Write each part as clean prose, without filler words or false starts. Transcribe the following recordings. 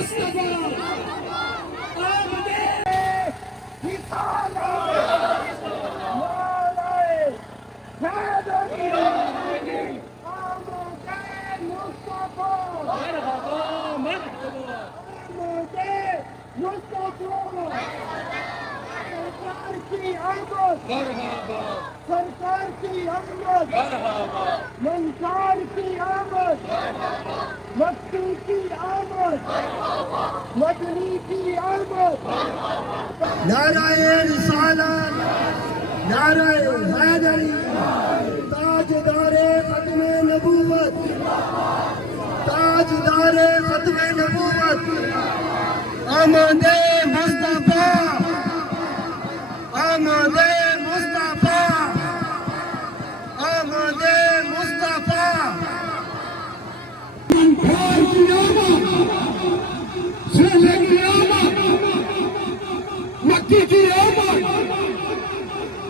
مصطفیٰ آمدے حسان مولا حیدری آمدے مصطفیٰ آمدے مصطفیٰ سرکار کی آمد سرکار کی آمد منصار کی آمد مکی کی آمد مدنی کی آمد نعرہ رسالت نعرہ حیدری تاجدار ختم نبوت تاجدار ختم نبوت آمد مصطفیٰ آمد مصطفیٰ آمد مصطفیٰ منصار کی آمد سیلے کی آمد مکی کی آمد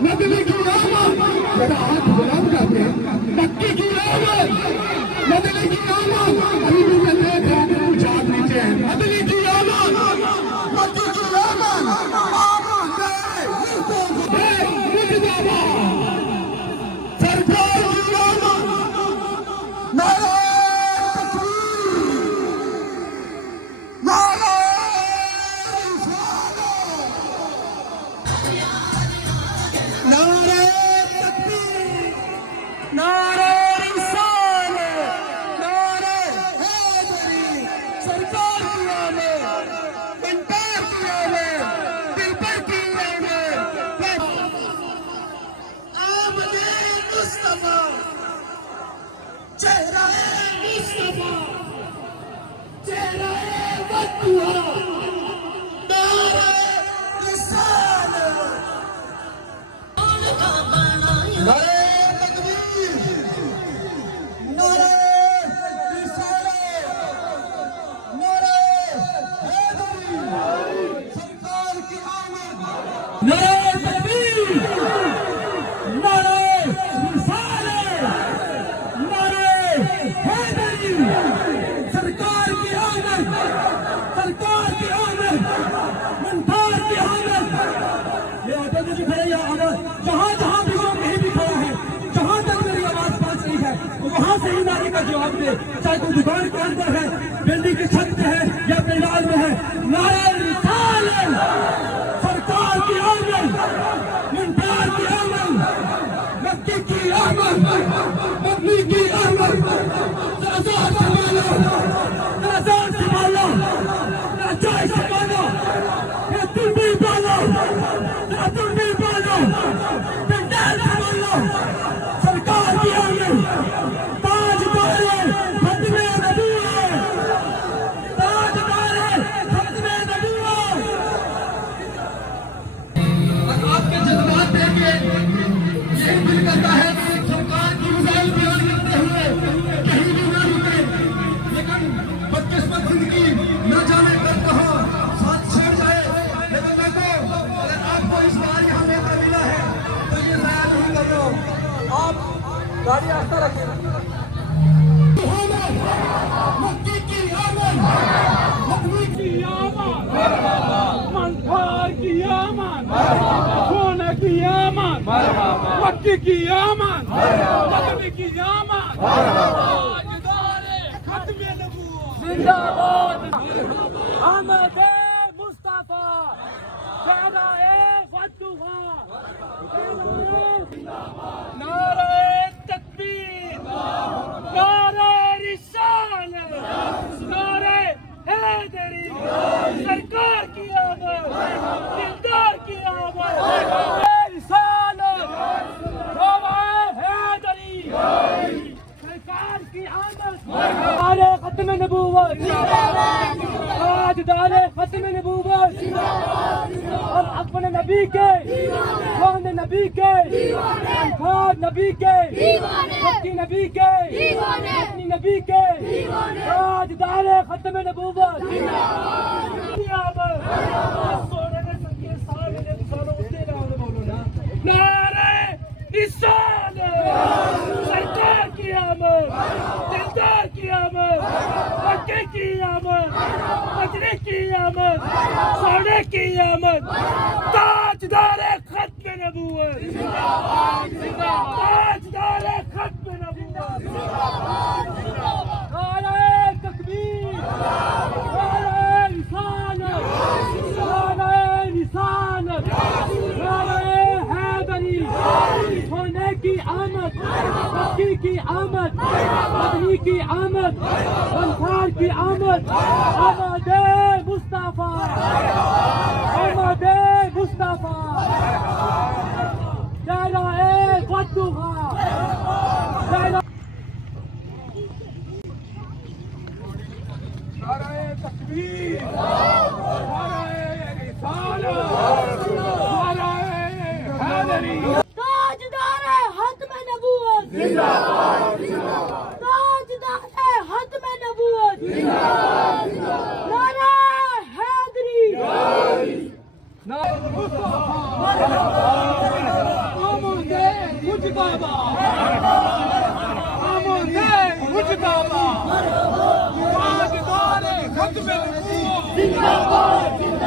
مدنی کی آمد میرا ہاتھ غلام کرتے ہیں مکی کی آمد مدنی کی آمد ابھی بھی میں دیکھ رہا ہوں کچھ ہاتھ نیچے ہیں مدنی کی آمد مکی کی آمد جواب دے چاہے کوئی دکان کے اندر ہے بلڈنگ کی چھت پہ ہے یا پنڈال میں ہے نعرہ رسالت سرکار کی آمد منصار کی آمد مکی کی آمد مدنی کی آمد آزاد سنبھالو آزاد سنبھالو چائے سنبھالو تم بھی پالو تم بھی پالو پنڈال سنبھالو سرکار کی آمد گاڑی آستہ رکھیں مکی کی آمد مدنی کی آمد منصار کی آمد سونے کی آمد مکی کی آمد مدنی کی آمد تاجدار ختم نبوت زندہ باد آمد مصطفیٰ شہداء فتوحا نعرہ نعرہ رسالت نعرہ حیدری سرکار کی آمد دلدار کی آمد رسالت نعرہ حیدری سرکار کی آمد نعرہ ختم نبوت تاجدار ختم نبوت ہم اپنے نبی کے خون نبی کے انفاق نبی کے مکی نبی کے اپنی نبی کے تاجدار ختم نبوت نعرہ رسالت سرکار کی آمد دلدار کی آمد مکی کی آمد کی آمد سونے کی آمد تاجدار ختم نبوت تاجدار ختم نبوت نعرہ تکبیر نعرہ رسالت نعرہ رسالت نعرہ حیدری سونے کی آمد مکی کی آمد مدنی کی آمد انصار کی آمد آمد مصطفیٰ آمد مصطفیٰ نعرہ فتوحا نعرہ تکبیر نعرہ رسالت نعرہ حیدری تاجدار ختم نبوت تاجدار ختم نبوت نعرہ حیدری آمد مجتبی آمد مجتبی تاجدار ختم نبوت